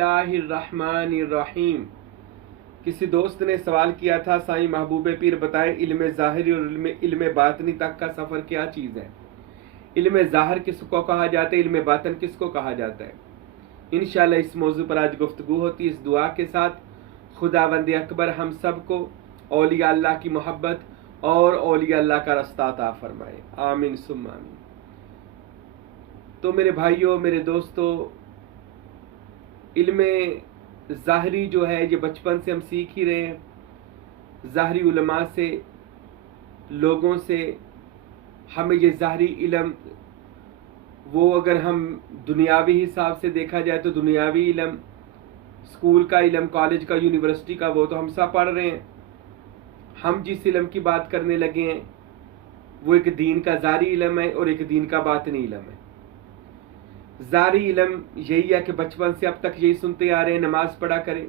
बिस्मिल्लाहिर्रहमानिर्रहीम। किसी दोस्त ने सवाल किया था, साईं महबूब पीर बताएं इल्म ज़ाहिरी और इल्म बातनी तक का सफ़र क्या चीज़ है। इल्म ज़ाहिर किसको कहा जाता है, इल्म बातन किसको कहा जाता है। इंशाअल्लाह इस मौजू पर आज गुफ्तगू होती है। इस दुआ के साथ खुदावंद अकबर हम सब को औलिया अल्लाह की मोहब्बत और औलिया अल्लाह का रास्ता अता फरमाए, आमीन सुम्मा आमीन। तो मेरे भाइयों, मेरे दोस्तों, इल्म ज़ाहरी जो है ये बचपन से हम सीख ही रहे हैं, ज़ाहरी उलमा से, लोगों से। हमें ये ज़ाहरी इल्म, वो अगर हम दुनियावी हिसाब से देखा जाए तो दुनियावी इल्म, स्कूल का इल्म, कॉलेज का, यूनिवर्सिटी का, वो तो हम सब पढ़ रहे हैं। हम जिस इल्म की बात करने लगे हैं वो एक दीन का ज़ाहरी इल्म है और एक दीन का बातनी इल्म है। ज़ाहरी इल्म यही है कि बचपन से अब तक यही सुनते आ रहे हैं, नमाज पढ़ा करें,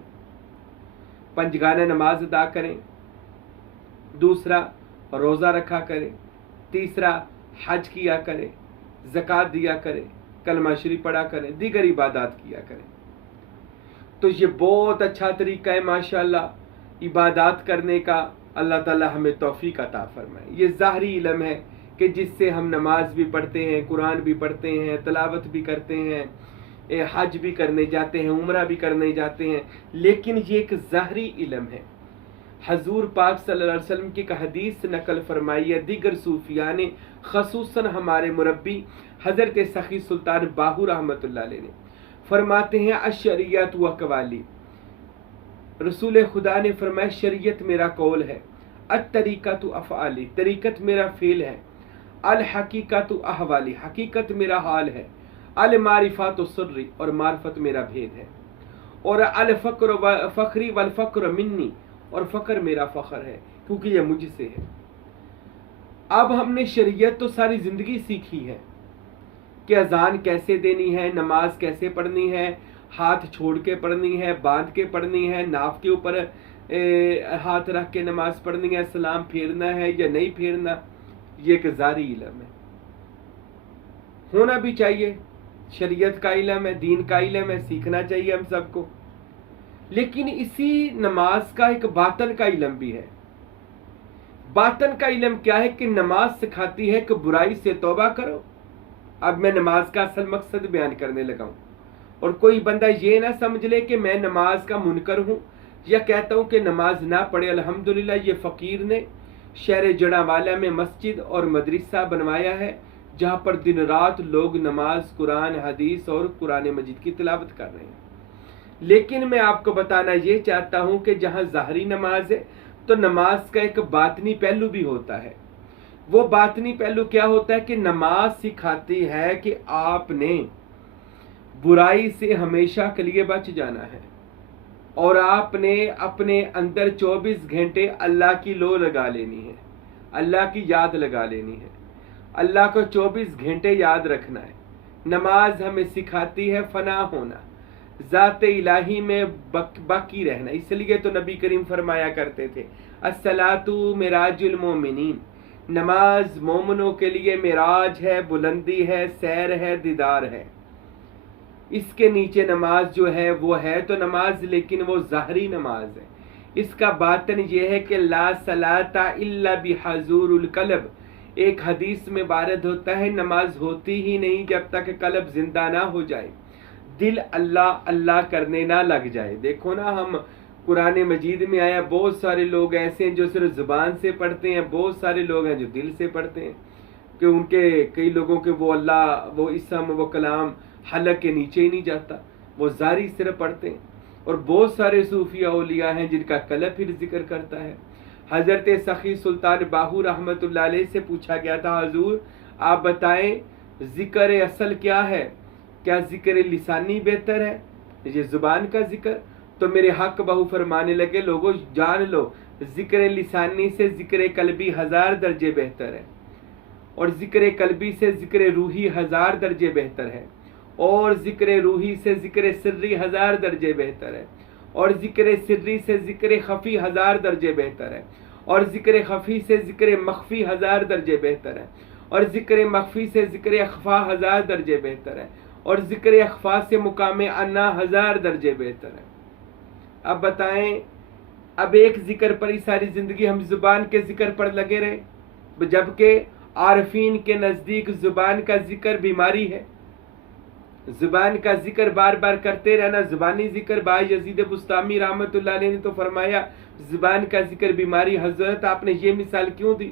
पंजगाना नमाज अदा करें, दूसरा रोज़ा रखा करें, तीसरा हज किया करें, ज़कात दिया करें, कलमा शरीफ पढ़ा करें, दीगर इबादत किया करें। तो ये बहुत अच्छा तरीका है माशाअल्लाह इबादत करने का। अल्लाह ताला हमें तौफीक अता फरमाए। ये ज़ाहरी इल्म है कि जिससे हम नमाज भी पढ़ते हैं, कुरान भी पढ़ते हैं, तलावत भी करते हैं, हज भी करने जाते हैं, उम्रा भी करने जाते हैं। लेकिन ये एक ज़ाहरी इल्म है। हजूर पाक सल्लल्लाहु अलैहि वसल्लम की एक हदीस नकल फरमाई है दीगर सूफिया ने, खसूसन हमारे मुरब्बी हज़रत सखी सुल्तान बाहू रहमतुल्लाह अलैह ने फरमाते हैं, अशरियत व कवाली, रसूल खुदा ने फरमाया शरीयत मेरा कौल है, अत तरीक़तु अफ़आली, तरीक़त मेरा फ़ेल है, अल हकीकतु अहवाली, हकीकत मेरा हाल है, अल मारिफतु सुर्री, और मार्फत मेरा भेद है, और अल फ़क्र फ़खरी वल फ़क्र मिन्नी, और फ़क्र मेरा फ़ख्र है क्योंकि यह मुझसे है। अब हमने शरीयत तो सारी ज़िंदगी सीखी है कि अजान कैसे देनी है, नमाज कैसे पढ़नी है, हाथ छोड़ के पढ़नी है, बांध के पढ़नी है, नाफ के ऊपर हाथ रख के नमाज पढ़नी है, सलाम फेरना है या नहीं फेरना। ये एक ज़ाहरी इल्म है, होना भी चाहिए। शरीयत का इल्म है, दीन का इल्म है, सीखना चाहिए हम सबको। लेकिन इसी नमाज का एक बातन का इल्म भी है। बातन का इल्म क्या है कि नमाज सिखाती है कि बुराई से तौबा करो। अब मैं नमाज का असल मकसद बयान करने लगा हूँ, और कोई बंदा ये ना समझ ले कि मैं नमाज का मुनकर हूँ या कहता हूँ कि नमाज ना पढ़े। अल्हम्दुलिल्लाह ये फ़कीर ने शहर जड़ावाला में मस्जिद और मदरसा बनवाया है जहाँ पर दिन रात लोग नमाज, कुरान, हदीस और कुरान मजीद की तिलावत कर रहे हैं। लेकिन मैं आपको बताना ये चाहता हूँ कि जहाँ ज़ाहरी नमाज है तो नमाज का एक बातनी पहलू भी होता है। वो बातनी पहलू क्या होता है कि नमाज सिखाती है कि आपने बुराई से हमेशा के लिए बच जाना है, और आपने अपने अंदर 24 घंटे अल्लाह की लो लगा लेनी है, अल्लाह की याद लगा लेनी है, अल्लाह को 24 घंटे याद रखना है। नमाज हमें सिखाती है फना होना, ज़ात इलाही में बाकी रहना। इसलिए तो नबी करीम फरमाया करते थे, अस्सलातु मिराजुल मोमिनीन, नमाज मोमिनों के लिए मिराज है, बुलंदी है, सैर है, दीदार है। इसके नीचे नमाज जो है वो है तो नमाज, लेकिन वो ज़ाहरी नमाज है। इसका बातन ये है कि ला सलाता इल्ला बिहज़ूरुल कल्ब। एक हदीस में वारद होता है नमाज होती ही नहीं जब तक कल्ब जिंदा ना हो जाए, दिल अल्लाह अल्लाह करने ना लग जाए। देखो ना, हम कुरान मजीद में आया बहुत सारे लोग ऐसे हैं जो सिर्फ ज़ुबान से पढ़ते हैं, बहुत सारे लोग हैं जो दिल से पढ़ते हैं कि उनके कई लोगों के वो अल्लाह, वो इसम, वो कलाम हलक के नीचे ही नहीं जाता, वो ज़ाहरी सिर्फ पढ़ते हैं। और बहुत सारे सूफिया औलिया हैं जिनका कल्ब फिर जिक्र करता है। हज़रत सखी सुल्तान बाहू रहमतुल्लाह अलैह से पूछा गया था, हुजूर आप बताएं ज़िक्र असल क्या है, क्या ज़िक्र लिसानी बेहतर है, ये ज़ुबान का ज़िक्र? तो मेरे हक बहू फरमाने लगे, लोगों जान लो ज़िक्र लिसानी से ज़िक्र कल्बी 1000 दर्जे बेहतर है, और ज़िक्र कल्बी से ज़िक्र रूही 1000 दर्जे बेहतर है, और ज़िक्र रूही से ज़िक्र सिर्री 1000 दर्जे बेहतर है, और ज़िक्र सिर्री से ज़िक्र खफ़ी 1000 दर्जे बेहतर है, और ज़िक्र खफ़ी से ज़िक्र मख्फ़ी 1000 दर्जे बेहतर है, और ज़िक्र मख्फ़ी से ज़िक्र अख़फ़ा 1000 दर्जे बेहतर है, और जिक्र अख्फा से मुकाम अन्ना 1000 दर्जे बेहतर है। अब बताएं, अब एक जिक्र पर ही सारी जिंदगी हम जुबान के जिक्र पर लगे रहे, जबकि आरफीन के नजदीक जुबान का जिक्र बीमारी है। जुबान का जिक्र बार बार करते रहना जुबानी जिक्र। भाई यजीद बुस्तामी रहमतुल्लाह अलैह ने तो फरमाया जुबान का जिक्र बीमारी। हजरत आपने ये मिसाल क्यों दी?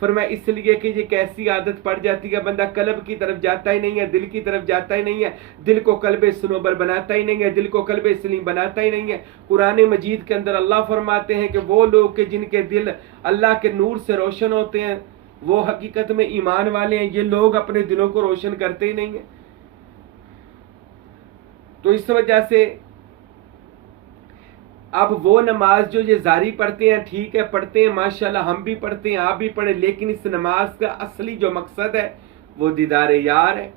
फरमाया इसलिए कि ये कैसी आदत पड़ जाती है, बंदा कल्ब की तरफ जाता ही नहीं है, दिल की तरफ जाता ही नहीं है, दिल को कल्बे सनोबर बनाता ही नहीं है, दिल को कल्बे सलीम बनाता ही नहीं है। कुरान मजीद के अंदर अल्लाह फरमाते हैं कि वो लोग के जिनके दिल अल्लाह के नूर से रोशन होते हैं वो हकीकत में ईमान वाले हैं। ये लोग अपने दिलों को रोशन करते ही नहीं है। तो इस वजह से अब वो नमाज जो ये जारी पढ़ते हैं, ठीक है पढ़ते हैं, माशाल्लाह हम भी पढ़ते हैं, आप भी पढ़े, लेकिन इस नमाज का असली जो मकसद है वो दीदार यार है,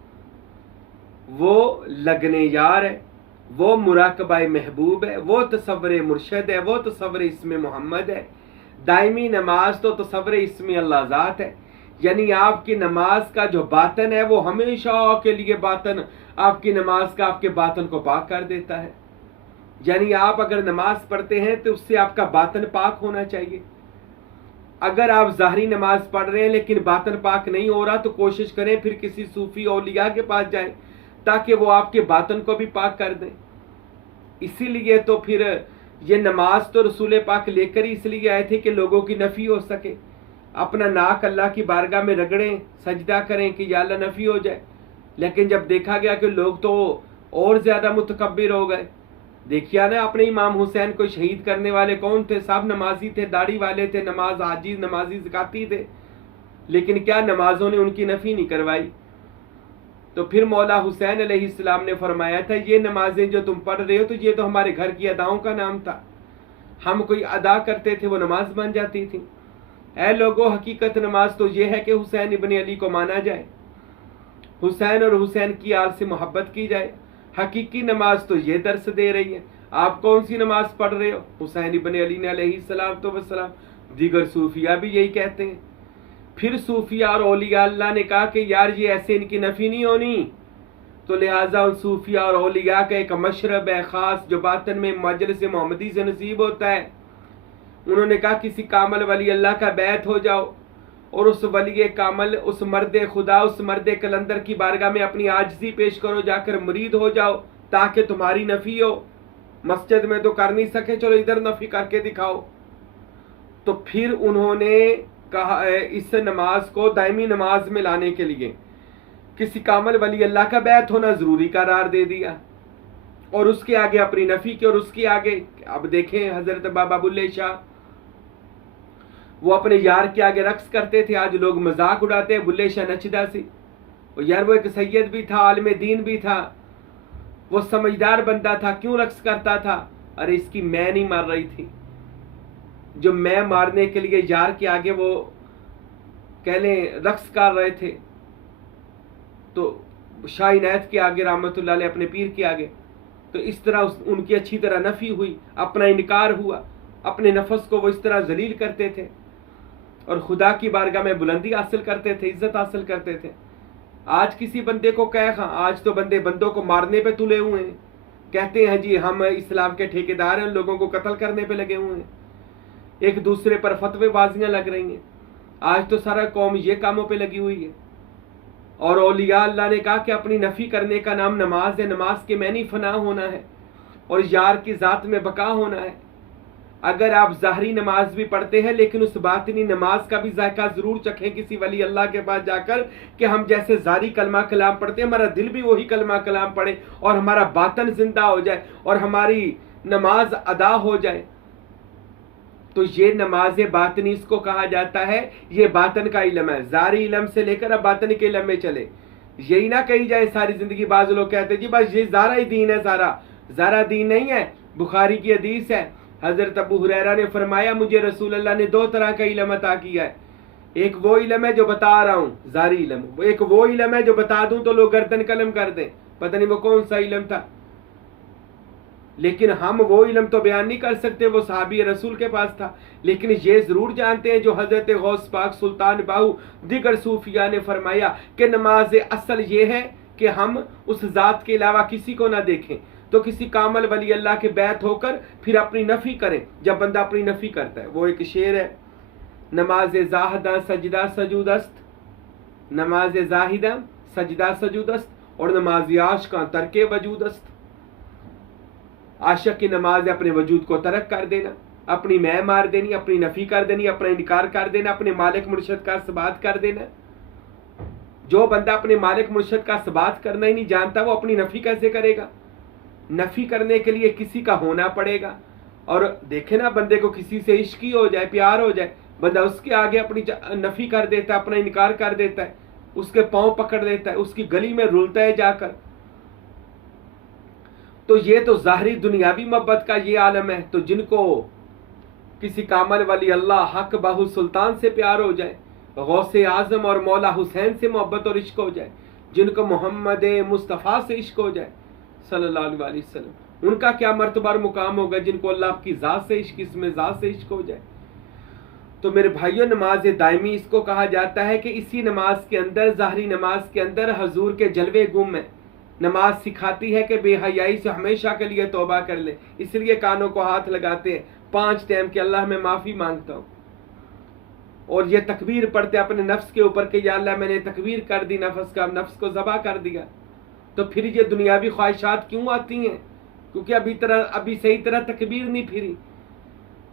वो लगने यार है, वो मुराकबा महबूब है, वो तसव्वुर मुर्शद है, वो तसव्वुर इस्म मोहम्मद है। दायमी नमाज तो तसव्वुर इस्म अल्लाह ज़ात है। यानी आपकी नमाज का जो बातन है वो हमेशा के लिए बातन आपकी नमाज का आपके बातन को पाक कर देता है। यानी आप अगर नमाज पढ़ते हैं तो उससे आपका बातन पाक होना चाहिए। अगर आप ज़ाहरी नमाज पढ़ रहे हैं लेकिन बातन पाक नहीं हो रहा तो कोशिश करें फिर किसी सूफी औलिया के पास जाएं ताकि वो आपके बातन को भी पाक कर दें। इसीलिए तो फिर ये नमाज तो रसूल पाक लेकर ही इसलिए आए थे कि लोगों की नफ़ी हो सके। अपना नाक अल्लाह की बारगाह में रगड़ें, सजदा करें कि या अल्लाह नफ़ी हो जाए। लेकिन जब देखा गया कि लोग तो और ज़्यादा मुतकब्बिर हो गए। देखिए ना, अपने इमाम हुसैन को शहीद करने वाले कौन थे? सब नमाजी थे, दाढ़ी वाले थे, नमाज हाजी नमाजी ज़काती थे, लेकिन क्या नमाजों ने उनकी नफ़ी नहीं करवाई? तो फिर मौला हुसैन अलैहिस्सलाम ने फरमाया था ये नमाजें जो तुम पढ़ रहे हो तो ये तो हमारे घर की अदाओं का नाम था, हम कोई अदा करते थे वो नमाज बन जाती थी। ऐ लोगों, हकीकत नमाज तो ये है कि हुसैन इब्न अली को माना जाए, हुसैन और हुसैन की आल से मोहब्बत की जाए। हकीकी नमाज तो ये दर्स दे रही है। आप कौन सी नमाज पढ़ रहे हो? हुसैन इब्न अली ने अलैहिस्सलाम तो वस्सलाम। दीगर सूफिया भी यही कहते हैं। फिर सूफिया और औलिया अल्लाह ने कहा कि यार ये ऐसे इनकी नफ़ी नहीं होनी, तो लिहाजा उन सूफिया और औलिया का एक मशरब है ख़ास जो बातन में मजलिस मोहम्मदी से नसीब होता है। उन्होंने कहा किसी कामल वली अल्लाह का बैत हो जाओ और उस वली कामल, उस मर्द खुदा, उस मर्द कलंदर की बारगाह में अपनी आजिज़ी पेश करो, जाकर मुरीद हो जाओ ताकि तुम्हारी नफ़ी हो। मस्जिद में तो कर नहीं सके, चलो इधर नफ़ी करके दिखाओ। तो फिर उन्होंने कहा इस नमाज को दायमी नमाज में लाने के लिए किसी कामल वली अल्लाह का बैत होना ज़रूरी करार दे दिया और उसके आगे अपनी नफ़ी की। और उसके आगे अब देखें हज़रत बाबा बुल्ले शाह, वो अपने यार के आगे रक्स करते थे। आज लोग मजाक उड़ाते हैं बुल्ले शाह नचदा सी। और यार वो एक सैयद भी था, आलिम दीन भी था, वो समझदार बंदा था, क्यों रक्स करता था? अरे इसकी मैं नहीं मार रही थी, जो मैं मारने के लिए यार के आगे वो कहने रक्स कर रहे थे। तो शाह इनायत के आगे रहमतुल्लाह अलैह, अपने पीर के आगे, तो इस तरह उनकी अच्छी तरह नफ़ी हुई, अपना इनकार हुआ, अपने नफस को वो इस तरह जलील करते थे और खुदा की बारगाह में बुलंदी हासिल करते थे, इज्जत हासिल करते थे। आज किसी बंदे को कह, आज तो बंदे बंदों को मारने पे तुले हुए हैं, कहते हैं जी हम इस्लाम के ठेकेदार हैं, लोगों को कत्ल करने पे लगे हुए हैं, एक दूसरे पर फतवेबाजियां लग रही हैं। आज तो सारा कौम ये कामों पे लगी हुई है। और औलिया अल्लाह ने कहा कि अपनी नफ़ी करने का नाम नमाज है, नमाज के मैनी फना होना है और यार की ज़ात में बका होना है। अगर आप ज़ाहरी नमाज भी पढ़ते हैं लेकिन उस बातिनी नमाज का भी जायका ज़रूर चखें किसी वली अल्लाह के पास जाकर कि हम जैसे ज़ाहरी कलमा कलाम पढ़ते हैं हमारा दिल भी वही कलमा कलाम पढ़े और हमारा बातन जिंदा हो जाए और हमारी नमाज अदा हो जाए। तो ये नमाज बातनी इसको कहा जाता है, ये बातन का इल्म है। ज़ाहरी इल्म से लेकर अब बातन के इल्म में चले। यही ना कही जाए सारी जिंदगी, बाज़ लोग कहते हैं जी बस ये ज़ाहरा ही दीन है, ज़ाहरा दीन नहीं है। बुखारी की हदीस है, हज़रत अबू हुरैरा ने फरमाया मुझे रसूल अल्लाह ने 2 तरह का इल्म अता किया है। एक वो इल्म है जो बता रहा हूँ, ज़ाहरी इल्म, एक वो इल्म है जो बता दूं तो लोग गर्दन कलम कर दें, पता नहीं वो कौन सा इल्म था। लेकिन हम वो इल्म तो बयान नहीं कर सकते, वो सहाबी रसूल के पास था। लेकिन ये ज़रूर जानते हैं जो हज़रत गौस पाक सुल्तान बाहू दिगर सूफिया ने फरमाया कि नमाज असल ये है कि हम उस ज़ात के अलावा किसी को ना देखें, तो किसी कामल वली अल्लाह के बैत होकर फिर अपनी नफ़ी करें। जब बंदा अपनी नफ़ी करता है, वो एक शेर है, नमाज जाहिदा सजदा सजूदस्त, नमाज जाहिदा सजदा सजूदस्त और नमाज आशिका तरके वजूदस्त। आशिक की नमाज है अपने वजूद को तरक कर देना, अपनी मैं मार देनी, अपनी नफ़ी कर देनी, अपना इनकार कर देना, अपने मालिक मुर्शद का सबात कर देना। जो बंदा अपने मालिक मुर्शद का सबात करना ही नहीं जानता, वो अपनी नफ़ी कैसे करेगा? नफ़ी करने के लिए किसी का होना पड़ेगा। और देखे ना, बंदे को किसी से इश्क ही हो जाए, प्यार हो जाए, बंदा उसके आगे अपनी नफ़ी कर देता है, अपना इनकार कर देता है, उसके पांव पकड़ लेता है, उसकी गली में रुलता है जाकर। तो ये तो ज़ाहरी दुनियावी मोहब्बत का ये आलम है। तो जिनको किसी कामल वाली अल्लाह हक बाहु सुल्तान से प्यार हो जाए, गौसे आजम और मौला हुसैन से मोहब्बत और इश्क हो जाए, जिनको मोहम्मद मुस्तफ़ा से इश्क हो जाए सल्लल्लाहु अलैहि वसल्लम, उनका क्या मर्तबा और मुकाम होगा जिनको अल्लाह की ज़ात से इश्क, इसमें ज़ात से इश्क हो जाए। तो मेरे भाइयों, नमाज दायमी इसको कहा जाता है कि इसी नमाज के अंदर, ज़ाहरी नमाज के अंदर हजूर के जलवे गुम है। नमाज सिखाती है कि बेहयाई से हमेशा के लिए तौबा कर ले, इसलिए कानों को हाथ लगाते हैं 5 टाइम के अल्लाह मैं माफ़ी मांगता हूँ। और ये तकबीर पढ़ते अपने नफ्स के ऊपर कि या अल्लाह मैंने तकबीर कर दी, नफ्स को ज़बा कर दिया। तो फिर ये दुनियावी ख्वाहिशात क्यों आती हैं? क्योंकि अभी सही तरह तकबीर नहीं फिरी।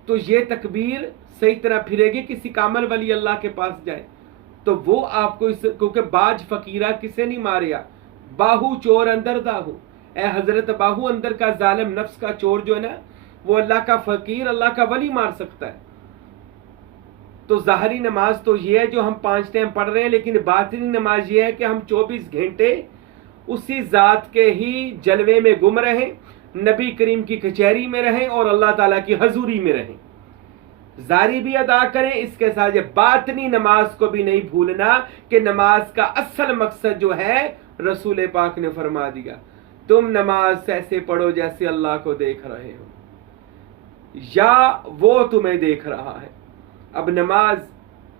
तो ये तकबीर सही तरह फिरेगी, किसी कामल वली अल्लाह के पास जाए तो वो आपको इस, क्योंकि बाज फकीरा किसे नहीं मारिया, बाहू चोर अंदर दाहू। ए हजरत बाहू अंदर का जालिम नफ्स का चोर जो है ना, वो अल्लाह का फकीर, अल्लाह का वली मार सकता है। तो ज़ाहरी नमाज तो ये है जो हम 5 टाइम पढ़ रहे हैं, लेकिन बातिनी नमाज ये है कि हम 24 घंटे उसी ज़ात के ही जलवे में गुम रहें, नबी करीम की कचहरी में रहें और अल्लाह ताला की हजूरी में रहें। जारी भी अदा करें, इसके साथ ये बातनी नमाज को भी नहीं भूलना कि नमाज का असल मकसद जो है रसूल पाक ने फरमा दिया, तुम नमाज ऐसे पढ़ो जैसे अल्लाह को देख रहे हो या वो तुम्हें देख रहा है। अब नमाज,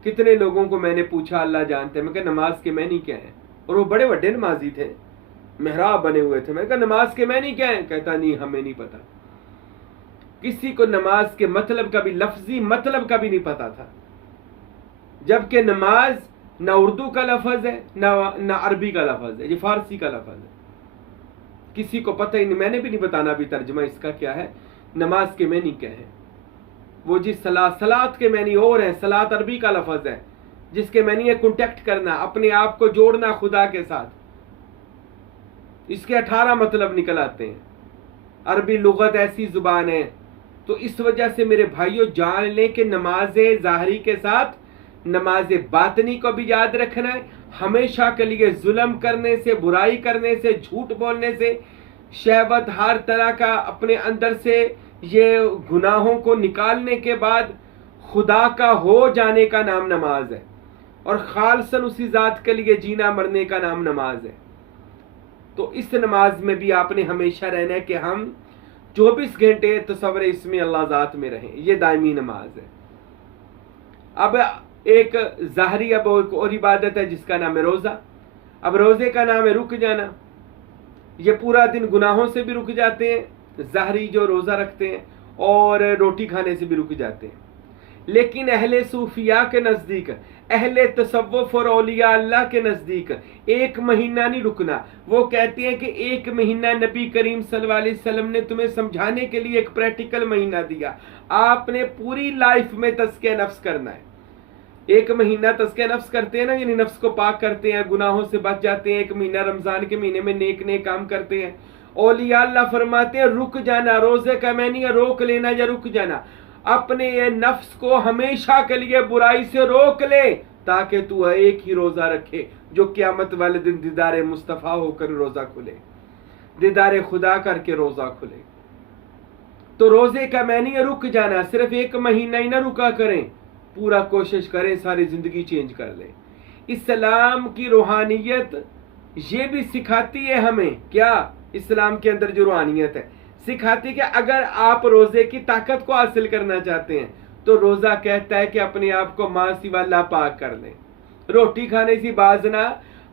कितने लोगों को मैंने पूछा, अल्लाह जानते हैं, मैं कहा नमाज के मैनी क्या है? और वो बड़े बड़े नमाजी थे, मेहराब बने हुए थे। मैंने कहा नमाज के मैनी क्या है? कहता नहीं हमें नहीं पता। किसी को नमाज के मतलब का भी, लफ्जी मतलब का भी नहीं पता था, जबकि नमाज ना उर्दू का लफज है ना अरबी का लफज है, ये फारसी का लफज है। किसी को पता ही नहीं, मैंने भी नहीं बताना अभी तर्जमा इसका क्या है, नमाज के मैनी क्या है। वो जिस सलात के मैनी और है, सलात अरबी का लफज है जिसके मैनी है कॉन्टेक्ट करना, अपने आप को जोड़ना खुदा के साथ। इसके 18 मतलब निकल आते हैं। अरबी लुगत ऐसी जुबान है। तो इस वजह से मेरे भाइयों जान लें कि नमाज ज़ाहरी के साथ नमाज बातनी को भी याद रखना है। हमेशा के लिए जुल्म करने से, बुराई करने से, झूठ बोलने से, शहवत, हर तरह का अपने अंदर से ये गुनाहों को निकालने के बाद खुदा का हो जाने का नाम नमाज है, और खालसन उसी ज़ात के लिए जीना मरने का नाम नमाज है। तो इस नमाज में भी आपने हमेशा रहना है कि हम 24 घंटे तसव्वुर इसमें अल्लाह ज़ात में रहें। ये दायमी नमाज है। अब एक ज़ाहरी, अब और इबादत है जिसका नाम है रोज़ा। अब रोज़े का नाम है रुक जाना। ये पूरा दिन गुनाहों से भी रुक जाते हैं ज़ाहरी जो रोज़ा रखते हैं, और रोटी खाने से भी रुक जाते हैं। लेकिन अहले सूफिया के नज़दीक, अहले तसव्वुफ और औलिया अल्लाह के नज़दीक 1 महीना नहीं रुकना। वो कहते हैं कि 1 महीना नबी करीम सल्लल्लाहु अलैहि वसल्लम ने तुम्हें समझाने के लिए एक प्रैक्टिकल महीना दिया। आपने पूरी लाइफ में तज़किया नफ्स करना है। 1 महीना तज़किया नफ्स करते हैं ना, यानी नफ्स को पाक करते हैं, गुनाहों से बच जाते हैं। 1 महीना रमज़ान के महीने में नेक काम करते हैं। औलिया अल्लाह फरमाते हैं रुक जाना। रोज़े का मैनी है रोक लेना या रुक जाना। अपने ये नफ्स को हमेशा के लिए बुराई से रोक ले, ताकि तू एक ही रोजा रखे जो क़यामत वाले दिन दीदार मुस्तफ़ा होकर रोजा खुले, दीदार खुदा करके रोजा खुले। तो रोजे का मैनी है रुक जाना। सिर्फ 1 महीना ही ना रुका करें, पूरा कोशिश करें सारी जिंदगी चेंज कर ले। इस्लाम की रूहानियत ये भी सिखाती है हमें, क्या इस्लाम के अंदर जो रूहानियत है सिखाती कि अगर आप रोजे की ताकत को हासिल करना चाहते हैं तो रोजा कहता है कि अपने आप को मां सिवा अल्लाह पाक कर लें। रोटी खाने से बाजना,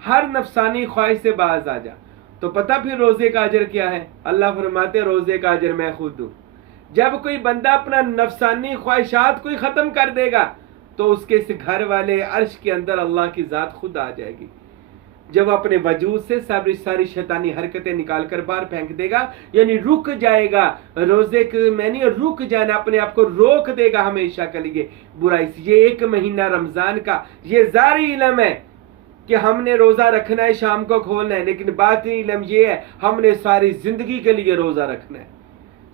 हर नफसानी ख्वाहिश से बाज आ जा। तो पता फिर रोजे का अजर क्या है? अल्लाह फरमाते रोजे का अजर मैं खुद दूं। जब कोई बंदा अपना नफसानी ख्वाहिशात को ही खत्म कर देगा तो उसके इस घर वाले अर्श के अंदर अल्लाह की जात खुद आ जाएगी। जब अपने वजूद से सारी शैतानी हरकतें निकाल कर बाहर फेंक देगा, यानी रुक जाएगा, रोजे के मैंने रुक जाना, अपने आप को रोक देगा हमेशा के लिए बुराई से। ये एक महीना रमजान का ये जारी इल्म है कि हमने रोजा रखना है, शाम को खोलना है, लेकिन बातिनी इल्म ये है हमने सारी जिंदगी के लिए रोजा रखना है,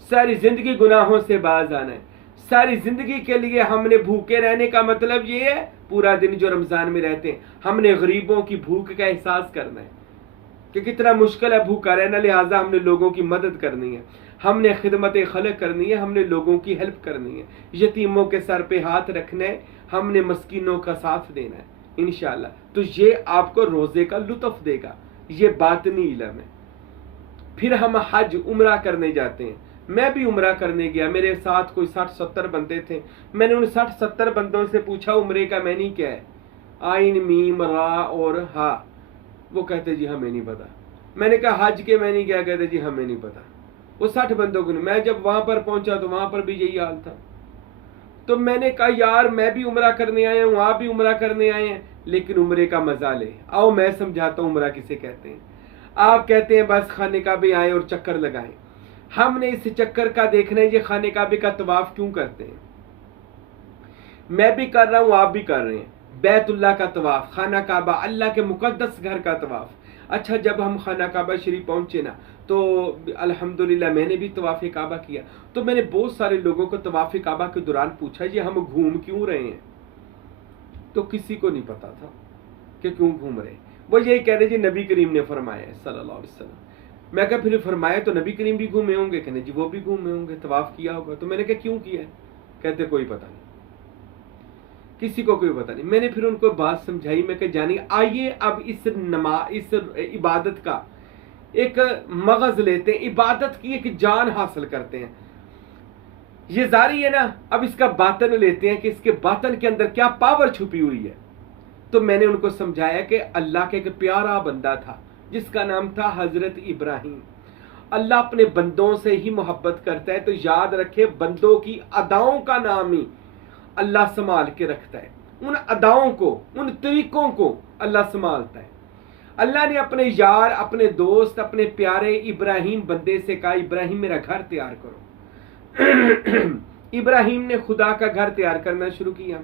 सारी जिंदगी गुनाहों से बाज आना है, सारी जिंदगी के लिए हमने भूखे रहने का मतलब ये है पूरा दिन जो रमजान में रहते हैं हमने गरीबों की भूख का एहसास करना है कि कितना मुश्किल है भूखा रहना, लिहाजा हमने लोगों की मदद करनी है, हमने खिदमत खलक करनी है, हमने लोगों की हेल्प करनी है, यतीमों के सर पे हाथ रखना है, हमने मस्कीनों का साथ देना है इंशाअल्लाह। तो ये आपको रोजे का लुत्फ देगा, ये बातनी इल्म है। फिर हम हज उम्रा करने जाते हैं। मैं भी उम्रा करने गया, मेरे साथ कोई 60-70 बंदे थे। मैंने उन 60-70 बंदों से पूछा उम्रे का मैनी क्या है, आइन मीम रा और हा। वो कहते जी हमें नहीं पता। मैंने कहा हज के मैनी क्या? कहते जी हमें नहीं पता। वो 60 बंदों को नहीं। मैं जब वहां पर पहुंचा तो वहां पर भी यही हाल था। तो मैंने कहा यार मैं भी उम्रा करने आया हूँ, आप भी उम्रा करने आए हैं, लेकिन उम्रे का मजा ले आओ। मैं समझाता हूँ उम्रा किसे कहते हैं। आप कहते हैं बस खाने काबे आए और चक्कर लगाएं। हमने इस चक्कर का देखना है ये खाने काबे का तवाफ क्यों करते हैं। मैं भी कर रहा हूं, आप भी कर रहे हैं। बैतुल्लाह का तवाफ, खाना काबा, अल्लाह के मुकद्दस घर का तवाफ। अच्छा जब हम खाना काबा शरीफ पहुंचे ना तो अल्हम्दुलिल्लाह मैंने भी तवाफ काबा किया। तो मैंने बहुत सारे लोगों को तवाफ काबा के दौरान पूछा ये हम घूम क्यों रहे हैं, तो किसी को नहीं पता था कि क्यों घूम रहे। वो यही कह रहे जी नबी करीम ने फरमाया है सल्लल्लाहु अलैहि वसल्लम। मैं कहा फिर फरमाया तो नबी करीम भी घूमे होंगे? कहने जी वो भी घूमे होंगे, तवाफ किया होगा। तो मैंने कहा क्यों किया है? कहते कोई पता नहीं, किसी को कोई पता नहीं। मैंने फिर उनको बात समझाई। मैं कहा जानिए आइए अब इस इबादत का एक मगज लेते हैं, इबादत की एक जान हासिल करते हैं। ये जारी है ना, अब इसका बातन लेते हैं कि इसके बातन के अंदर क्या पावर छुपी हुई है। तो मैंने उनको समझाया कि अल्लाह के एक प्यारा बंदा था जिसका नाम था हजरत इब्राहिम। अल्लाह अपने बंदों से ही मोहब्बत करता है, तो याद रखे बंदों की अदाओं का नाम ही अल्लाह संभाल के रखता है। उन अदाओं को, उन तरीकों को अल्लाह संभालता है। अल्लाह ने अपने यार, अपने दोस्त, अपने प्यारे इब्राहिम बंदे से कहा इब्राहिम मेरा घर तैयार करो। इब्राहिम ने खुदा का घर तैयार करना शुरू किया।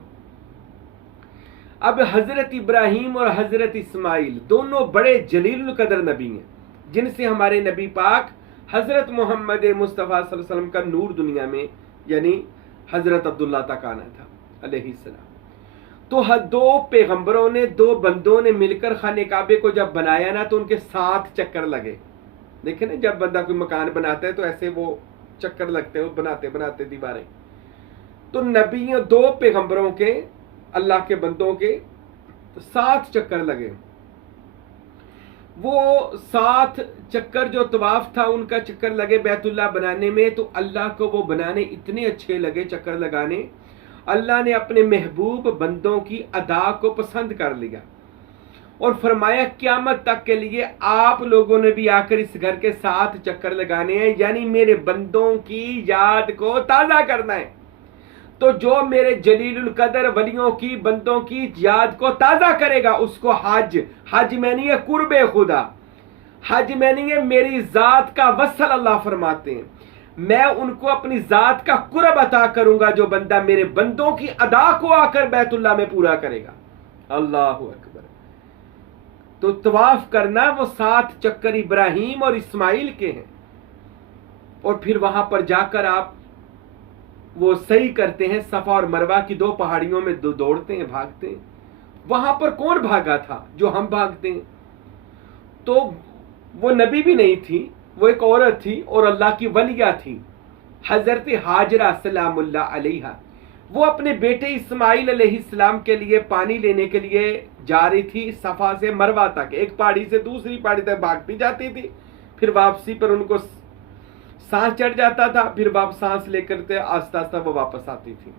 अब हजरत इब्राहिम और हजरत इस्माइल दोनों बड़े जलील कदर नबी हैं, जिनसे हमारे नबी पाक हजरत मोहम्मद मुस्तफ़ा सल्लल्लाहु अलैहि वसल्लम का नूर दुनिया में यानी हजरत अब्दुल्ला तक आना था अलैहिस्सलाम। तो दो पैगंबरों ने, दो बंदों ने मिलकर खाने काबे को जब बनाया ना तो उनके 7 चक्कर लगे। देखे ना जब बंदा कोई मकान बनाता है तो ऐसे वो चक्कर लगते हैं, बनाते बनाते दीवारें। तो नबियों, 2 पैगंबरों के, अल्लाह के बंदों के 7 चक्कर लगे। वो 7 चक्कर जो तवाफ था उनका चक्कर लगे बैतुल्लाह बनाने में। तो अल्लाह को वो बनाने इतने अच्छे लगे, चक्कर लगाने। अल्लाह ने अपने महबूब बंदों की अदा को पसंद कर लिया और फरमाया क़यामत तक के लिए आप लोगों ने भी आकर इस घर के 7 चक्कर लगाने हैं, यानी मेरे बंदों की याद को ताज़ा करना है। तो जो मेरे जलीलुल कदर वलियों की, बंदों की याद को ताज़ा करेगा उसको हज में नहीं है कुर्बे खुदा, हज में नहीं है मेरी जात का वसल। अल्लाह फरमाते हैं मैं उनको अपनी जात का कुर्ब अता करूंगा जो बंदा मेरे बंदों की अदा को आकर बैतुल्लाह में पूरा करेगा। अल्लाह अकबर। तो तवाफ करना वो 7 चक्कर इब्राहिम और इस्माइल के हैं। और फिर वहां पर जाकर आप वो सही करते हैं, सफा और मरवा की 2 पहाड़ियों में दौड़ते हैं, भागते हैं। वहां पर कौन भागा था जो हम भागते हैं? तो वो नबी भी नहीं थी, वो एक औरत थी और अल्लाह की वलिया थी, हजरत हाजरा सलामुल्लाह अलैहा। वो अपने बेटे इस्माइल अलैहिस्सलाम के लिए पानी लेने के लिए जा रही थी, सफा से मरवा तक, एक पहाड़ी से दूसरी पहाड़ी तक भागती जाती थी। फिर वापसी पर उनको सांस चढ़ जाता था, फिर वापस सांस लेकर आस्ता आस्ता वो वापस आती थी।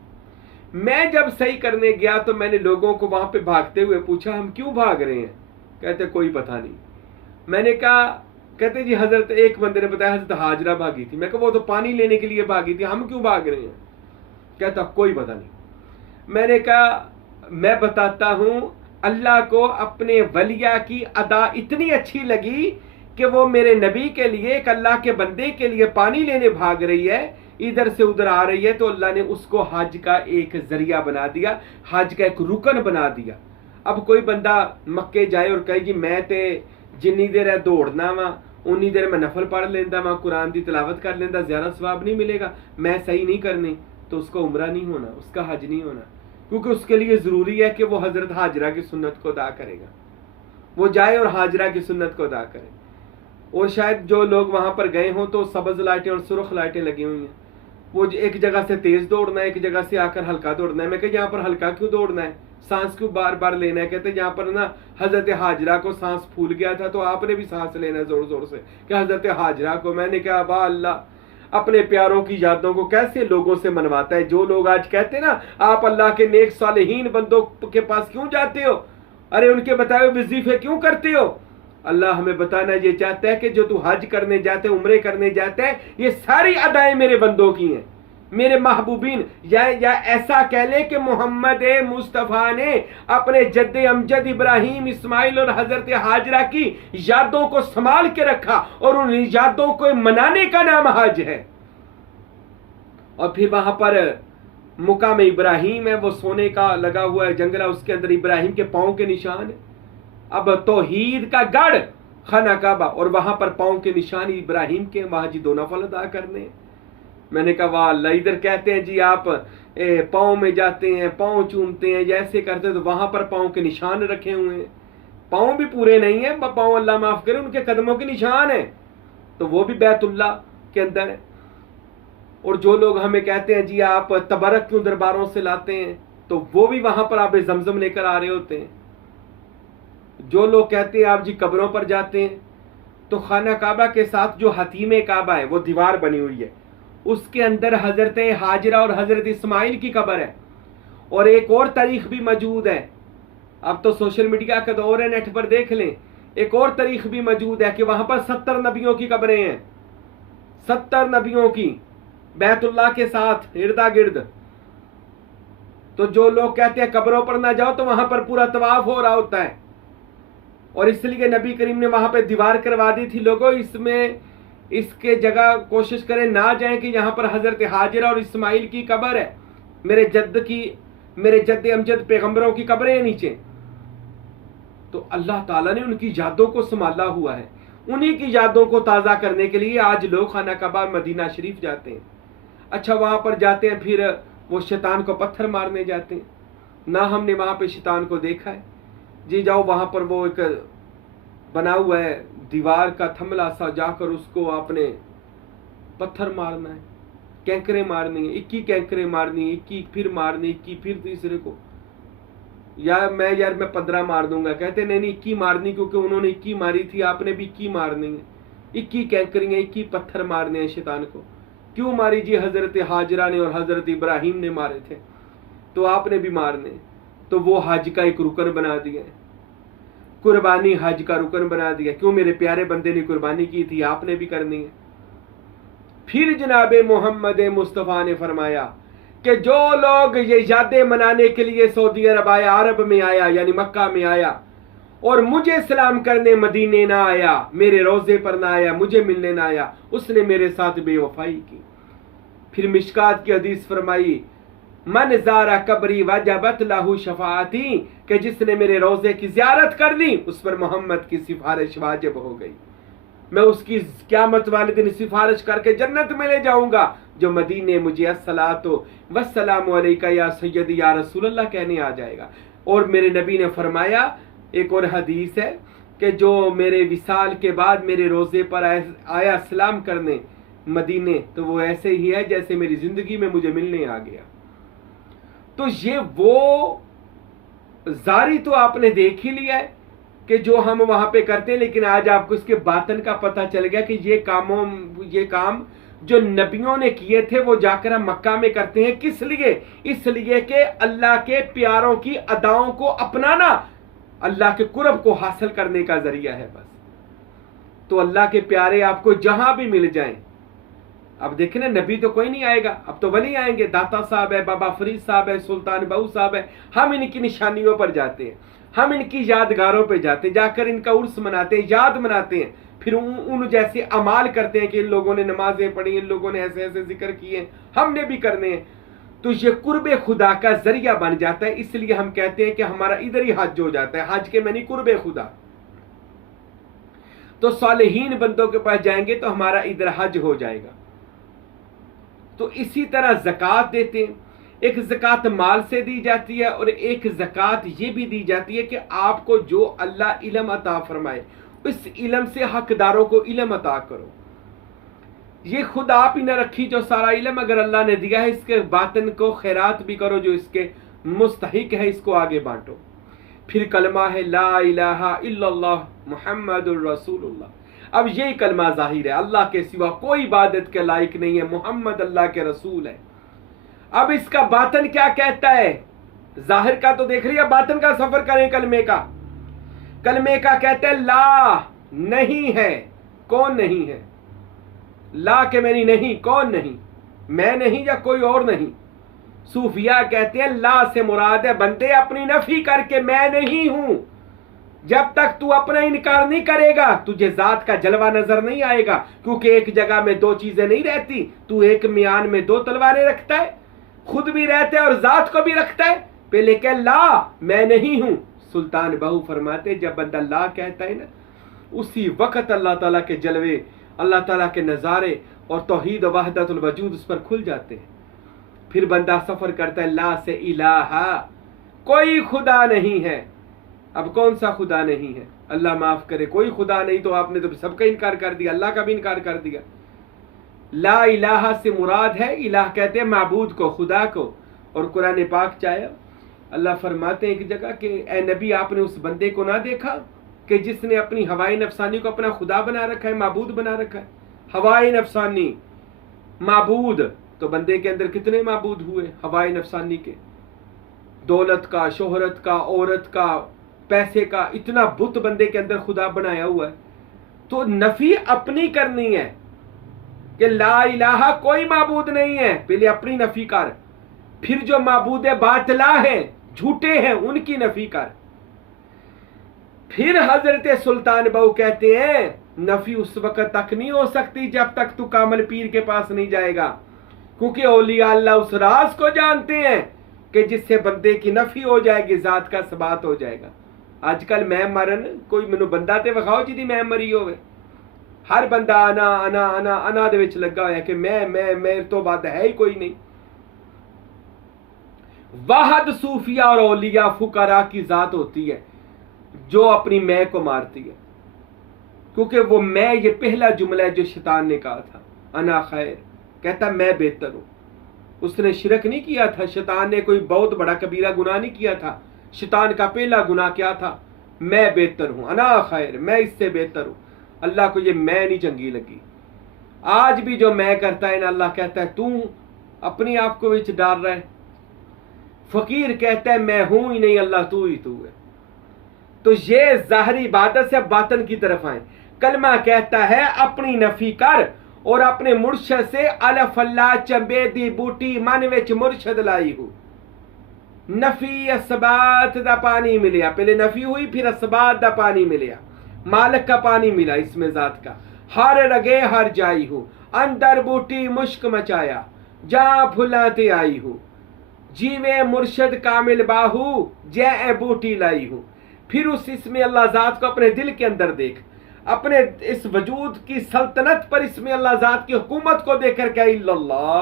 मैं जब सही करने गया तो मैंने लोगों को वहां पे भागते हुए पूछा हम क्यों भाग रहे हैं? कहते कोई पता नहीं। मैंने कहा, कहते जी हजरत, एक बंदे ने बताया हजरत हाजरा भागी थी। मैं कहा वो तो पानी लेने के लिए भागी थी, हम क्यों भाग रहे हैं? कहता कोई पता नहीं। मैंने कहा मैं बताता हूं, अल्लाह को अपने वलिया की अदा इतनी अच्छी लगी कि वो मेरे नबी के लिए, एक अल्लाह के बंदे के लिए पानी लेने भाग रही है, इधर से उधर आ रही है, तो अल्लाह ने उसको हज का एक जरिया बना दिया, हज का एक रुकन बना दिया। अब कोई बंदा मक्के जाए और कहे जी मैं ते जिन्नी देर है दौड़ना वा उन्नी देर मैं नफल पढ़ लेंदा वा, कुरान की तिलावत कर लेंदा, ज्यादा सवाब नहीं मिलेगा, मैं सही नहीं करनी, तो उसका उम्रा नहीं होना, उसका हज नहीं होना, क्योंकि उसके लिए जरूरी है कि वो हजरत हाजरा की सुन्नत को अदा करेगा, वो जाए और हाजरा की सुन्नत को अदा करे। और शायद जो लोग वहां पर गए हों तो सब्ज लाइटें और सुर्ख लाइटें लगी हुई हैं, वो एक जगह से तेज दौड़ना है, एक जगह से आकर हल्का दौड़ना है। मैं कहा यहाँ पर हल्का क्यों दौड़ना है, सांस क्यों बार बार लेना है? कहते यहाँ पर ना हजरत हाजरा को सांस फूल गया था, तो आपने भी सांस लेना है जोर जोर से, कि हजरत हाजरा को। मैंने कहा वाह अल्लाह अपने प्यारों की यादों को कैसे लोगों से मनवाता है। जो लोग आज कहते ना आप अल्लाह के नेक सालेहीन बंदों के पास क्यों जाते हो, अरे उनके बताए हुए वजीफे क्यों करते हो, अल्लाह हमें बताना ये चाहता है कि जो तू हज करने जाते, उम्रे करने जाते हैं, ये सारी अदाएं मेरे बंदों की हैं, मेरे महबूबीन। या ऐसा कह ले कि मोहम्मद मुस्तफ़ा ने अपने जद्दे अमजद इब्राहिम इस्माइल और हजरत हाजरा की यादों को संभाल के रखा, और उन यादों को मनाने का नाम हज है। और फिर वहां पर मुकाम इब्राहिम है, वो सोने का लगा हुआ है जंगला, उसके अंदर इब्राहिम के पांव के निशान है। अब तौहीद का गढ़ खाना काबा, और वहां पर पांव के निशान इब्राहिम के, वहां जी दो नफल अदा करने। मैंने कहा वाह अल्लाह, इधर कहते हैं जी आप पांव में जाते हैं, पांव चूमते हैं, जैसे करते, तो वहां पर पांव के निशान रखे हुए हैं, पांव भी पूरे नहीं है, पांव अल्लाह माफ करे, उनके कदमों के निशान है, तो वो भी बैतुल्लाह के अंदर है। और जो लोग हमें कहते हैं जी आप तबरक क्यों दरबारों से लाते हैं, तो वो भी वहां पर आप जमजम लेकर आ रहे होते हैं। जो लोग कहते हैं आप जी कब्रों पर जाते हैं, तो खाना काबा के साथ जो हतीम काबा है, वो दीवार बनी हुई है, उसके अंदर हजरत हाजरा और हजरत इस्माइल की कब्र है। और एक और तारीख भी मौजूद है, अब तो सोशल मीडिया का दौर है, नेट पर देख लें, एक और तारीख भी मौजूद है कि वहां पर 70 नबियों की कब्रें हैं, 70 नबियों की बैतुल्लाह के साथ इर्दा गिर्द। तो जो लोग कहते हैं कब्रों पर ना जाओ, तो वहां पर पूरा तवाफ हो रहा होता है, और इसलिए नबी करीम ने वहां पे दीवार करवा दी थी। लोगों इसमें इसके जगह कोशिश करें ना जाएं कि यहाँ पर हजरत हाजिरा और इस्माइल की कब्र है, मेरे जद्द अमजद पैगंबरों की कब्रें हैं नीचे। तो अल्लाह ताला ने उनकी यादों को संभाला हुआ है, उन्हीं की यादों को ताज़ा करने के लिए आज लोग खाना काबा मदीना शरीफ जाते हैं। अच्छा वहां पर जाते हैं, फिर वो शैतान को पत्थर मारने जाते हैं, ना हमने वहां पे शैतान को देखा है जी। जाओ वहां पर वो एक बना हुआ है दीवार का थमला सा, जाकर उसको आपने पत्थर मारना है, कैंकरे मारनी है, 21 कैंकरे मारनी है, 21 फिर मारनी, 21 फिर तीसरे को, यार मैं 15 मार दूंगा। कहते नहीं 21 मारनी, क्योंकि उन्होंने 21 मारी थी, आपने भी 21 मारनी है, 21 कैंकरियां, 21 पत्थर मारने हैं शैतान को। क्यों मारी जी? हजरत हाजरा ने और हजरत इब्राहिम ने मारे थे, तो आपने भी मारने। तो वो हज का एक रुकन बना दिया, कुर्बानी हज का रुकन बना दिया। क्यों? मेरे प्यारे बंदे ने कुर्बानी की थी, आपने भी करनी है। फिर जनाब मोहम्मद मुस्तफ़ा ने फरमाया कि जो लोग ये यादें मनाने के लिए सऊदी अरब आया, अरब में आया यानी मक्का में आया, और मुझे सलाम करने मदीने ना आया, मेरे रोजे पर ना आया, मुझे मिलने ना आया, उसने मेरे साथ बेवफाई की। फिर मिशकात की हदीस फरमाई, मन ज़ारा कब्री वजबत लहू शफाअती, कि जिसने मेरे रोजे की ज़ियारत कर ली उस पर मोहम्मद की सिफारिश वाजिब हो गई, मैं उसकी क़यामत वाले दिन सिफारिश करके जन्नत में ले जाऊंगा। जो मदीने मुझे अस्सलातु वस्सलामु अलैका या सय्यदी या रसूलल्लाह कहने आ जाएगा। और मेरे नबी ने फरमाया, एक और हदीस है कि जो मेरे विसाल के बाद मेरे रोजे पर आया सलाम करने मदीने, तो वो ऐसे ही है जैसे मेरी जिंदगी में मुझे मिलने आ गया। तो ये वो जारी तो आपने देख ही लिया है कि जो हम वहां पे करते हैं, लेकिन आज आपको इसके बातन का पता चल गया कि ये काम जो नबियों ने किए थे वो जाकर हम मक्का में करते हैं। किस लिए? इसलिए कि अल्लाह के प्यारों की अदाओं को अपनाना अल्लाह के कुर्ब को हासिल करने का जरिया है बस। तो अल्लाह के प्यारे आपको जहां भी मिल जाएं। अब देखें ना, नबी तो कोई नहीं आएगा, अब तो वली आएंगे। दाता साहब है, बाबा फरीद साहब है, सुल्तान बहू साहब है। हम इनकी निशानियों पर जाते हैं, हम इनकी यादगारों पे जाते हैं, जाकर इनका उर्स मनाते हैं, याद मनाते हैं, फिर उन जैसे अमाल करते हैं कि इन लोगों ने नमाजें पढ़ी, इन लोगों ने ऐसे ऐसे जिक्र किए, हमने भी करने हैं। तो ये कुर्बे खुदा का जरिया बन जाता है। इसलिए हम कहते हैं कि हमारा इधर ही हज हो जाता है, हज के मैंने कुर्बे खुदा। तो सालिहीन बंदों के पास जाएंगे तो हमारा इधर हज हो जाएगा। तो इसी तरह ज़कात देते हैं। एक ज़कात माल से दी जाती है और एक ज़कात ये भी दी जाती है कि आपको जो अल्लाह इल्म अता फरमाए इस इल्म से हकदारों को इल्म अता करो। ये खुद आप ही न रखी जो सारा इल्म अगर अल्लाह ने दिया है, इसके बातिन को खैरात भी करो, जो इसके मुस्तहिक है इसको आगे बांटो। फिर कलमा है ला इलाहा इल्लल्लाह मुहम्मदुर रसूलुल्लाह। अब यही कलमा जाहिर है, अल्लाह के सिवा कोई इबादत के लायक नहीं है, मोहम्मद अल्लाह के रसूल है। अब इसका बातन क्या कहता है? जाहिर का तो देख लिया, बातन का सफर करें। कलमे का कहते हैं ला नहीं है, कौन नहीं है? ला के मैंने नहीं, कौन नहीं? मैं नहीं या कोई और नहीं। सूफिया कहते हैं ला से मुराद है बंदे अपनी नफी करके मैं नहीं हूं। जब तक तू अपना इनकार नहीं करेगा तुझे जात का जलवा नजर नहीं आएगा, क्योंकि एक जगह में दो चीजें नहीं रहती। तू एक म्यान में दो तलवारें रखता है, खुद भी रहता है और जात को भी रखता है। पहले कह ला मैं नहीं हूं। सुल्तान बहू फरमाते जब बंदा ला कहता है ना, उसी वक्त अल्लाह ताला के जलवे, अल्लाह ताला के नज़ारे और तौहीद व वहदतुल वजूद उस पर खुल जाते हैं। फिर बंदा सफर करता है ला से इलाहा, कोई खुदा नहीं है। अब कौन सा खुदा नहीं है? अल्लाह माफ करे, कोई खुदा नहीं तो आपने तो सबका इनकार कर दिया, अल्लाह का भी इनकार कर दिया। ला इलाहा से मुराद है, इलाह कहते हैं माबूद को, खुदा को। और कुरान पाक चाहे अल्लाह फरमाते हैं एक जगह कि ए नबी आपने उस बंदे को ना देखा कि जिसने अपनी हवाई नफसानी को अपना खुदा बना रखा है, माबूद बना रखा है। हवाई नफसानी माबूद, तो बंदे के अंदर कितने माबूद हुए हवाई नफसानी के? दौलत का, शोहरत का, औरत का, पैसे का, इतना बुत बंदे के अंदर खुदा बनाया हुआ है। तो नफी अपनी करनी है कि ला इलाहा कोई माबूद नहीं है, पहले अपनी नफी कर। फिर जो माबूद बातिला है, झूठे हैं, उनकी नफी कर। फिर हजरत सुल्तान बहू कहते हैं नफी उस वक्त तक नहीं हो सकती जब तक तू कामल पीर के पास नहीं जाएगा, क्योंकि औलिया अल्लाह उस राज को जानते हैं कि जिससे बंदे की नफी हो जाएगी, जात का सबात हो जाएगा। आजकल मैं मरन कोई मैनू बंदा ते विखाओ जिदी मैं मरी होवे। हर बंदा आना आना आना आना दे विच लगा होया कि मैं मेरे तो बाद है ही कोई नहीं। वाहद सूफिया और औलिया फुकरा की जात होती है जो अपनी मैं को मारती है, क्योंकि वो मैं, ये पहला जुमला है जो शैतान ने कहा था, अना खैर, कहता मैं बेहतर हूं। उसने शिरक नहीं किया था, शैतान ने कोई बहुत बड़ा कबीरा गुनाह नहीं किया था। शैतान का पहला गुनाह क्या था? मैं बेहतर हूं, अना खैर, मैं इससे बेहतर हूं। अल्लाह को ये मैं नहीं चंगी लगी। आज भी जो मैं करता है ना, अल्लाह कहता है तू अपने आप को विच डाल रहा है। फकीर कहता है मैं हूं ही नहीं, अल्लाह तू ही तू है। तो ये जाहरी इबादत से बातन की तरफ आए। कलमा कहता है अपनी नफी कर और अपने मुर्शद से अलफ अल्लाह चंबेदी बूटी मन विच मुर्शद लाई हूं। नफी असबात दा पानी मिलिया, पहले नफी हुई फिर असबात दा पानी मिलिया, मालिक का पानी मिला इसमें जात का। हर रगे हर जाई हूं, अंदर बूटी मुश्क मचाया, जहां फुलाते आई हूं, जीवे मुर्शद कामिल बाहू जय बूटी लाई हूं। फिर उस इसमें अल्लाह जात को अपने दिल के अंदर देख, अपने इस वजूद की सल्तनत पर इसमें अल्लाह जात की हुकूमत को देखकर क्या इल्लल्लाह,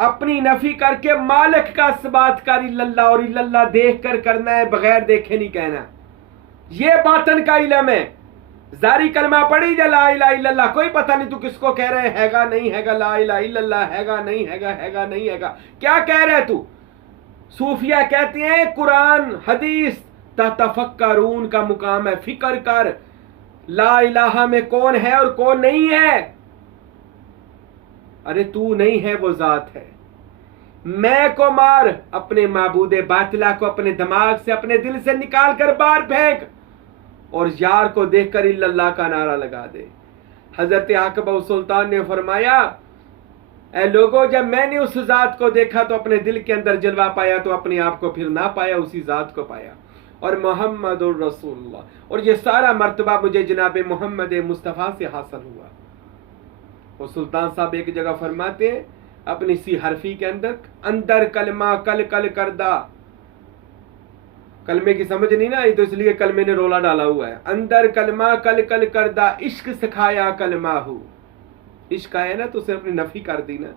अपनी नफी करके मालिक का इसबात कर इल्लल्लाह, और इल्लल्लाह देख कर करना है, बगैर देखे नहीं कहना। ये बातन का इल्म है। जारी कलमा पढ़ी जा ला इलाहा इल्लल्लाह, कोई पता नहीं तू किसको कह रहे हैगा नहीं हैगा, ला इलाहा इल्लल्लाह हैगा नहीं हैगा, हैगा नहीं हैगा, क्या कह रहे तू? सूफिया कहते हैं कुरान हदीस तफक्करून का मुकाम है, फिक्र कर ला इलाहा में कौन है और कौन नहीं है। अरे तू नहीं है, वो जात है। मैं को मार, अपने माबूदे बातिला को अपने दिमाग से, अपने दिल से निकाल कर बाहर फेंक, और यार को देखकर इल्लल्लाह का नारा लगा दे। हजरत आकब सुल्तान ने फरमाया, ऐ लोगों, जब मैंने उस जात को देखा तो अपने दिल के अंदर जलवा पाया, तो अपने आप को फिर ना पाया, उसी जात को पाया, और मोहम्मदुर रसूलुल्लाह, और ये सारा मर्तबा मुझे जनाब मोहम्मद मुस्तफ़ा से हासिल हुआ। और सुल्तान साहब एक जगह फरमाते हैं अपनी सी हरफी के अंदर, अंदर कलमा कल कल करदा, कलमे की समझ नहीं ना आई तो इसलिए कलमे ने रोला डाला हुआ है। अंदर कलमा कल कल करदा, इश्क सिखाया कलमा हूँ। इश्क आया ना तो उसे अपनी नफी कर दी ना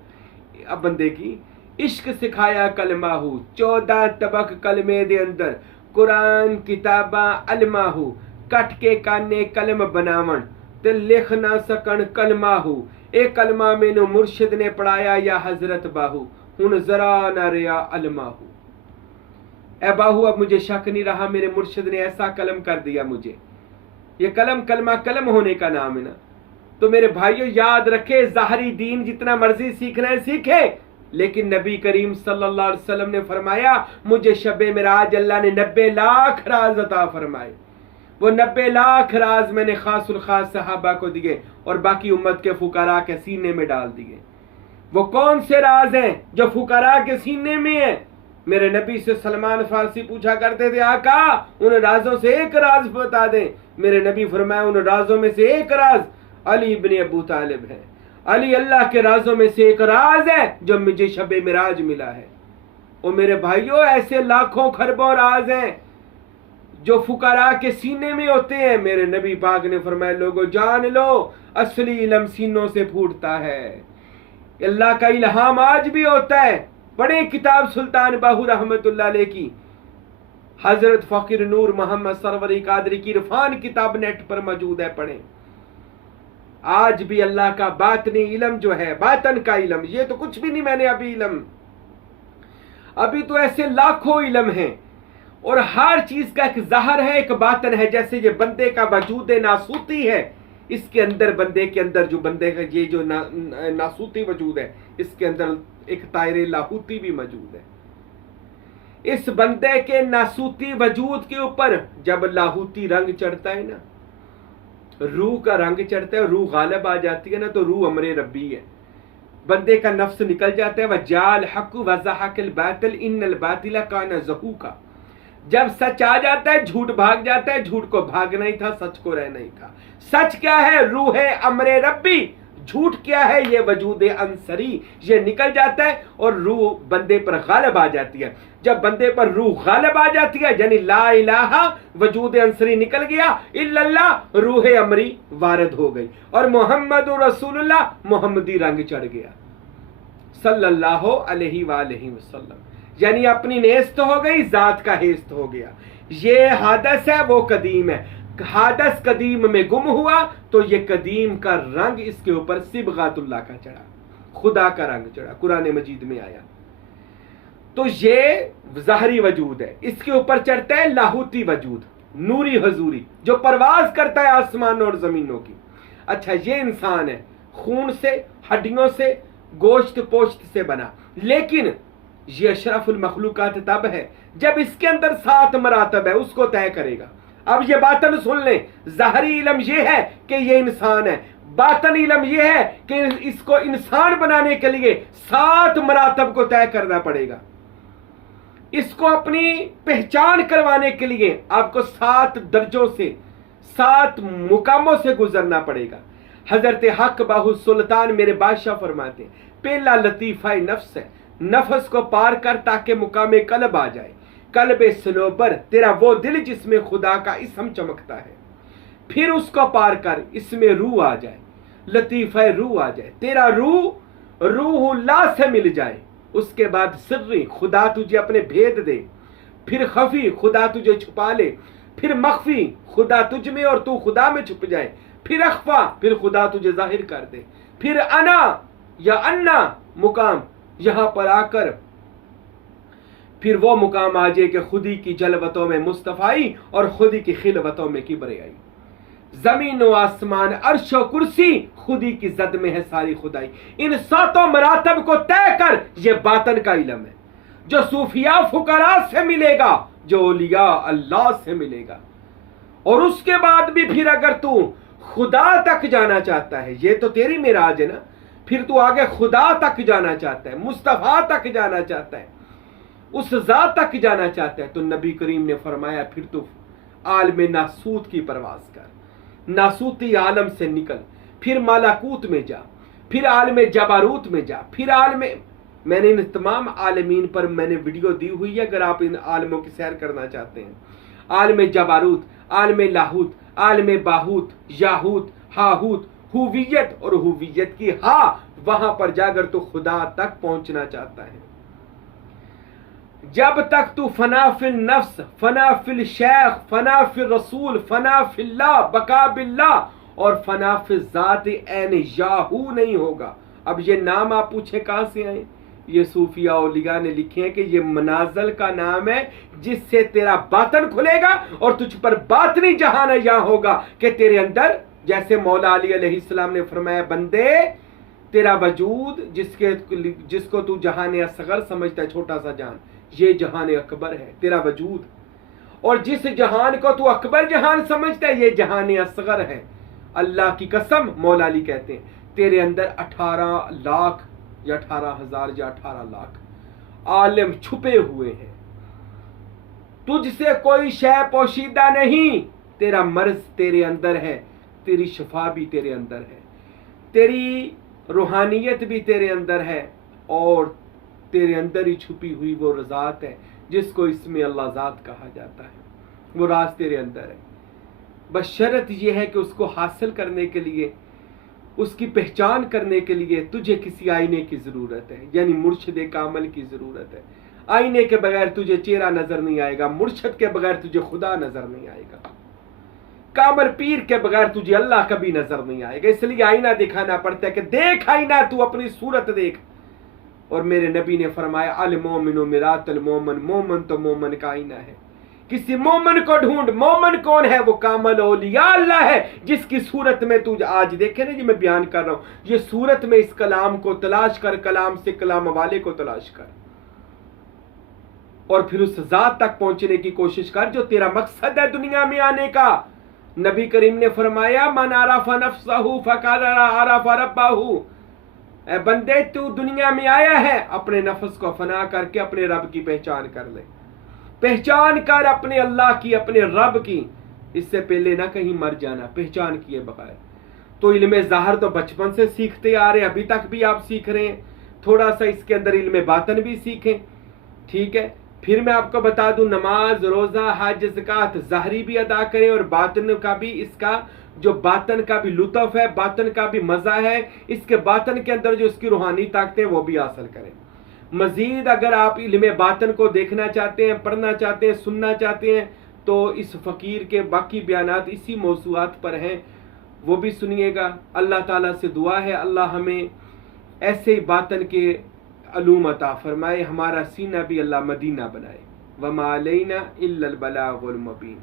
अब बंदे की। इश्क सिखाया कलमा हूँ, 14 तबक कलमे दे अंदर, कुरान किताबा अलमा हूँ, कट के काने कलम बनावन ते लिख ना सकन कलमा हूँ। एक कलमा मैनू मुर्शिद ने पढ़ाया या हजरत बाहू, हुन जरा ना रिया अलमा हूँ। ए बाहू, अब मुझे शक नहीं रहा, मेरे मुर्शिद ने ऐसा कलम कर दिया मुझे। ये कलम कलमा कलम होने का नाम है ना। तो मेरे भाइयों याद रखे, ज़ाहरी दीन जितना मर्जी सीखना है सीखे, लेकिन नबी करीम सल्लल्लाहु अलैहि वसल्लम ने फरमाया, मुझे शबे मिराज अल्लाह ने 90 लाख राज अता फरमाए। वो 90 लाख राज मैंने खासुल खास सहाबा को दिए और बाकी उम्मत के फुकारा के सीने में डाल दिए। वो कौन से राज हैं जो फुकारा के सीने में है? मेरे नबी से सलमान फारसी पूछा करते थे, आका उन राजों से एक राज बता दें। मेरे नबी फरमाया, उन राजों में से एक राज अली इब्ने अबू तालिब है। अली अल्लाह के राजों में से एक राज है जो मुझे शबे मिराज मिला है। और मेरे भाइयों, ऐसे लाखों खरबों राज हैं जो फुकारा के सीने में होते हैं। मेरे नबी पाक ने फरमाया, लोगों जान लो, असली इल्म सीनों से फूटता है। अल्लाह का इल्हाम आज भी होता है। पढ़े किताब सुल्तान बाहू रहमतुल्लाह अलैह की, हजरत फकीर नूर मोहम्मद सरवरी कादरी की इरफान किताब नेट पर मौजूद है, पढ़ें। आज भी अल्लाह का बातनी इल्म जो है, बातन का इल्म, ये तो कुछ भी नहीं मैंने अभी इल्म, अभी तो ऐसे लाखों इल्म हैं और हर चीज का एक ज़ाहिर है, एक बातन है। जैसे ये बंदे का वजूद नासूती है, इसके अंदर बंदे के अंदर जो बंदे का ये जो नासूती वजूद है, इसके अंदर एक तायरे लाहूती भी मौजूद है। इस बंदे के नासूती वजूद के ऊपर जब लाहूती रंग चढ़ता है ना, रूह का रंग चढ़ता है, रूह गालिब आ जाती है ना, तो रूह अमरे रब्बी है। बंदे का नफ्स निकल जाता है, वह जाल हक वज़हकल बातिल इन्नल बातिला काना ज़हूका। जब सच आ जाता है झूठ भाग जाता है, झूठ को भागना ही था, सच को रहना ही था। सच क्या है? रूह है अमरे रब्बी। झूठ क्या है? ये वजूद अंसरी, ये निकल जाता है और रूह बंदे पर गालिब आ जाती है। जब बंदे पर रूह गालिब आ जाती है, यानी ला इलाहा वजूद अंसरी निकल गया, इल्लल्लाह रूह अमरी वारद हो गई और मोहम्मदुर रसूलुल्लाह मोहम्मदी रंग चढ़ गया सल्लल्लाहु अलैहि वसल्लम। यानी अपनी नेस्त हो गई, जात का हेस्त हो गया। ये हादस है, वो कदीम है। हादस कदीम में गुम हुआ तो ये कदीम का रंग इसके ऊपर सिबगातुल्लाह का चढ़ा, खुदा का रंग चढ़ा, कुरान मजीद में आया। तो ये ज़ाहरी वजूद है, इसके ऊपर चढ़ता है लाहूती वजूद, नूरी हजूरी, जो परवाज करता है आसमान और जमीनों की। अच्छा, ये इंसान है, खून से, हड्डियों से, गोश्त पोश्त से बना, लेकिन ये अशरफुल मखलूकात तब है जब इसके अंदर 7 मरातब है, उसको तय करेगा। अब ये बातन सुन लें, ज़ाहरी इल्म ये है कि ये इंसान है, बातन इल्म ये है कि इसको इंसान बनाने के लिए 7 मरातब को तय करना पड़ेगा। इसको अपनी पहचान करवाने के लिए आपको 7 दर्जों से, 7 मुकामों से गुजरना पड़ेगा। हजरत हक बाहू सुल्तान मेरे बादशाह फरमाते हैं, पहला लतीफ़ा नफ्स है, नफ्स को पार कर ताकि मुकामे कल्ब आ जाए। कल्बे सनोबर, तेरा वो दिल जिसमें खुदा का इसम चमकता है। फिर उसको पार कर, इसमें रूह आ जाए, लतीफ़ा रूह आ जाए, तेरा रूहुल्लाह से मिल जाए। उसके बाद सिर्री, खुदा तुझे अपने भेद दे। फिर खफी, खुदा तुझे छुपा ले। फिर मख्फी, खुदा तुझ में और तू खुदा में छुप जाए। फिर अख्फा, फिर खुदा तुझे जाहिर कर दे। फिर अना या अन्ना मुकाम, यहां पर आकर फिर वो मुकाम आ जाए कि खुदी की जलवतों में मुस्तफाई और खुदी की खिलवतों में किब्रियाई। जमीन व आसमान, अर्श व कुर्सी खुदी की जद में है सारी खुदाई। इन 7 मरातब को तय कर, ये बातन का इल्म है जो सूफिया फुकरा से मिलेगा, जो औलिया अल्लाह से मिलेगा। और उसके बाद भी फिर अगर तू खुदा तक जाना चाहता है, ये तो तेरी मिराज है ना, फिर तू आगे खुदा तक जाना चाहता है, मुस्तफा तक जाना चाहता है, उस जात तक जाना चाहता है, तो नबी करीम ने फरमाया फिर तू आलम नासूत की परवाज कर, नासूती आलम से निकल, फिर मालाकूत में जा, फिर आलम जबारूत में जा, फिर आलम, मैंने इन तमाम आलमीन पर मैंने वीडियो दी हुई है, अगर आप इन आलमों की सैर करना चाहते हैं। आलम जबारूत, आलम लाहूत, आलम बाहूत, याहूत, हाहूत, हुवियत और हुवियत की हा, वहां पर जाकर तो खुदा तक पहुंचना चाहता है। जब तक तू फना फिल नफ्स, फना फिल शेख, फना फिल रसूल, फना फिल्ला बका बिल्ला और फना फिल जात ऐन याहू नहीं होगा। अब ये नाम आप पूछे कहां से आए, ये सूफिया औलिया ने लिखे हैं कि ये मनाजल का नाम है जिससे तेरा बातन खुलेगा और तुझ पर बातनी जहान यहां होगा कि तेरे अंदर, जैसे मौला अली अलैहिस्सलाम ने फरमाया, बंदे तेरा वजूद जिसको तू जहान असगर समझता है, छोटा सा जान, ये जहान अकबर है तेरा वजूद, और जिस जहान को तू अकबर जहान समझता है, ये जहान असगर है। अल्लाह की कसम, मौला अली कहते हैं, तेरे अंदर 18 लाख या 18,000 या 18 लाख आलिम छुपे हुए हैं। तुझसे कोई शय पोशीदा नहीं, तेरा मर्ज तेरे अंदर है, तेरी शफा भी तेरे अंदर है, तेरी रूहानियत भी तेरे अंदर है, और तेरे अंदर ही छुपी हुई वो रज़ात है जिसको इसमें अल्लाह ज़ात कहा जाता है, वो राज तेरे अंदर है। बस शर्त यह है कि उसको हासिल करने के लिए, उसकी पहचान करने के लिए तुझे किसी आईने की ज़रूरत है, यानी मुर्शिद कामल की ज़रूरत है। आईने के बगैर तुझे चेहरा नज़र नहीं आएगा, मुर्शिद के बगैर तुझे खुदा नज़र नहीं आएगा, कामल पीर के बगैर तुझे अल्लाह कभी नज़र नहीं आएगा। इसलिए आईना दिखाना पड़ता है कि देख आईना, तू अपनी सूरत देख। और मेरे नबी ने फरमाया, अल मोमिनो मिरातुल मोमन, मोमन तो मोमन का आईना है। किसी मोमन को ढूंढ, मोमन कौन है, वो कामल औलिया अल्लाह है, जिसकी सूरत में तू आज देखे ना, जी मैं बयान कर रहा हूं, ये सूरत में इस कलाम को तलाश कर, कलाम से कलाम वाले को तलाश कर, और फिर उस जात तक पहुंचने की कोशिश कर जो तेरा मकसद है दुनिया में आने का। नबी करीम ने फरमाया, मन आरफ नफ्सहू फक़द आरफ रब्बहू, ए बंदे तू दुनिया में आया है, अपने नफ्स को फना करके अपने रब की पहचान कर ले, पहचान कर अपने अल्लाह की, अपने रब की, इससे पहले ना कहीं मर जाना पहचान किए बगैर। तो इल्म ज़ाहिर तो बचपन से सीखते आ रहे हैं, अभी तक भी आप सीख रहे हैं, थोड़ा सा इसके अंदर इल्म बातन भी सीखें, ठीक है। फिर मैं आपको बता दूं, नमाज, रोज़ा, हज, ज़कात ज़ाहरी भी अदा करें, और बातन का भी, इसका जो बातन का भी लुत्फ है, बातन का भी मज़ा है, इसके बातन के अंदर जो इसकी रूहानी ताकतें वो भी हासिल करें। मज़ीद अगर आप इल्म बातन को देखना चाहते हैं, पढ़ना चाहते हैं, सुनना चाहते हैं, तो इस फ़कीर के बाकी बयानात इसी मौज़ूआत पर हैं, वो भी सुनिएगा। अल्लाह ताला से दुआ है अल्लाह हमें ऐसे ही बातन के अलूम अता फरमाए, हमारा सीना भी अल्लाह मदीना बनाए। वमा अलैना इल्लल बलागुल मुबीन।